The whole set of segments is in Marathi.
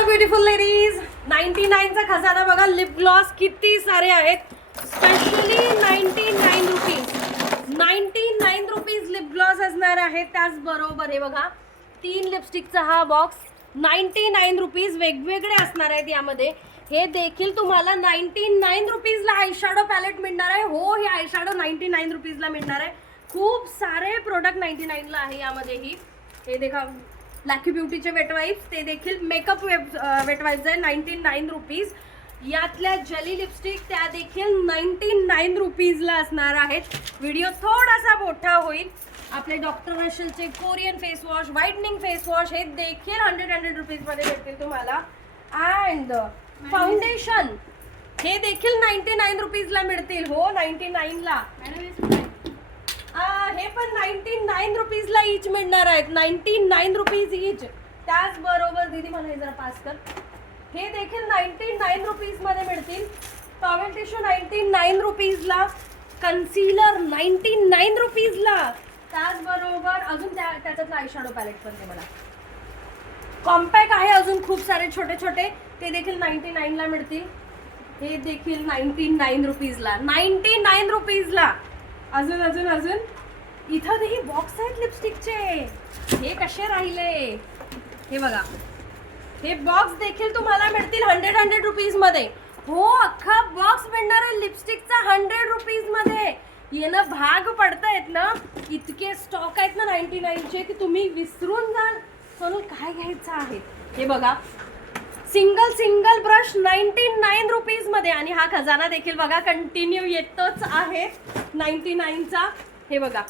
हॅलो ब्युटिफुल लेडीज, 99 चा खजाना बघा. लिप ग्लॉस किती सारे आहेत. Specially 99 rupees, 99 rupees lip gloss असणार आहे. त्याचबरोबर हे बघा 3 लिपस्टिकचा हा बॉक्स 99 रुपीज वेगवेगळे असणार आहेत. यामध्ये हे देखील तुम्हाला 99 रुपीजला आयशॅडो पॅलेट मिळणार आहे. हो, हे आयशॅडो 99 रुपीजला मिळणार आहे. खूप सारे प्रोडक्ट 99ला आहे. यामध्येही हे देखा लॅकी ब्युटीचे वेट वाईप्स, ते देखील मेकअप वेट वाईप्स आहे 99 रुपीज. यातल्या जेली लिपस्टिक त्या देखील 99 रुपीजला असणार आहेत. व्हिडिओ थोडासा मोठा होईल. आपले डॉक्टर रशलचे Korean face wash, whitening face wash हे देखील 100 रुपीजमध्ये भेटतील तुम्हाला. अँड फाउंडेशन हे देखील 99 रुपीजला मिळतील. हो, 99ला. हे पण 99 रुपीजला ईच मिळणार आहेत. 99 रुपीज ईच. त्याचबरोबर दीदी मला हे जरा पास कर. हे देखील 99 रुपीजमध्ये मिळतील. Towel tissue 99 रुपीजला, concealer 99 रुपीजला. त्याचबरोबर अजून त्याच्यातलं आयशॅडो पॅलेट पण ते मला कॉम्पॅक्ट आहे. अजून खूप सारे छोटे छोटे ते देखील 99ला मिळतील. हे देखील 99 रुपीजला, 99 रुपीजला. अजून अजून अजून इथं तेही बॉक्स आहेत लिपस्टिकचे. हे कसे राहिले हे बघा. हे बॉक्स देखील तुम्हाला मिळतील 100 रुपीजमध्ये. हो, अख्खा बॉक्स मिळणार आहे लिपस्टिकचा 100 रुपीजमध्ये. येणं भाग पडतायत ना, इतके स्टॉक आहेत ना 99चे की तुम्ही विसरून जाल सोनल काय घ्यायचं आहे. हे बघा, सिंगल ब्रश 99 रुपीजमध्ये. आणि हा खजाना देखील बघा कंटिन्यू येतोच आहे 99चा. हे बघा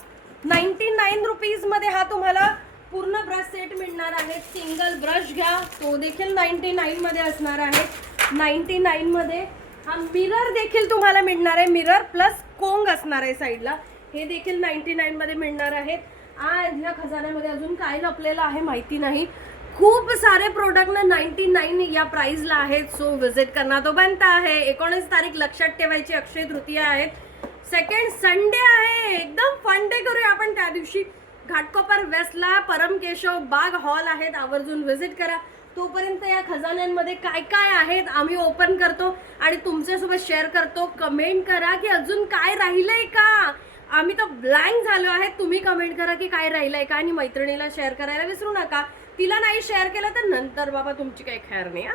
99 रुपीजमध्ये हा तुम्हाला पूर्ण ब्रश सेट मिळणार आहे. सिंगल ब्रश घ्या, तो देखील 99मध्ये असणार आहे. 99मध्ये हा मिरर देखील तुम्हाला मिळणार आहे. मिरर प्लस कोंग असणार आहे साईडला. हे देखील 99मध्ये मिळणार आहेत. आणि ह्या खजान्यामध्ये अजून काय लपलेलं आहे माहिती नाही. खूप सारे प्रोडक्ट ना 99 या प्राइसला आहेत. सो विजिट करना तो बनता है. 19 तारीख लक्षात ठेवायची. अक्षय तृतीया आहेत. सेकंड संडे आहे. एकदम फन डे करूया आपण त्या दिवशी. घाटकोपर वेस्टला परम केशव बाग हॉल आहेत. आवर्जून विजिट करा. तोपर्यंत या खजान्यांमध्ये काय काय आहेत आम्ही ओपन करतो आणि तुमच्यासोबत शेअर करतो. कमेंट करा की अजून काय राहिलंय का. आम्ही तर ब्लँक झालो आहे. तुम्ही कमेंट करा की काय राहिलंय का. आणि मैत्रिणीला शेअर करायला विसरू नका. तिला नाही शेअर केलं तर नंतर बाबा तुमची काही खैर नाही.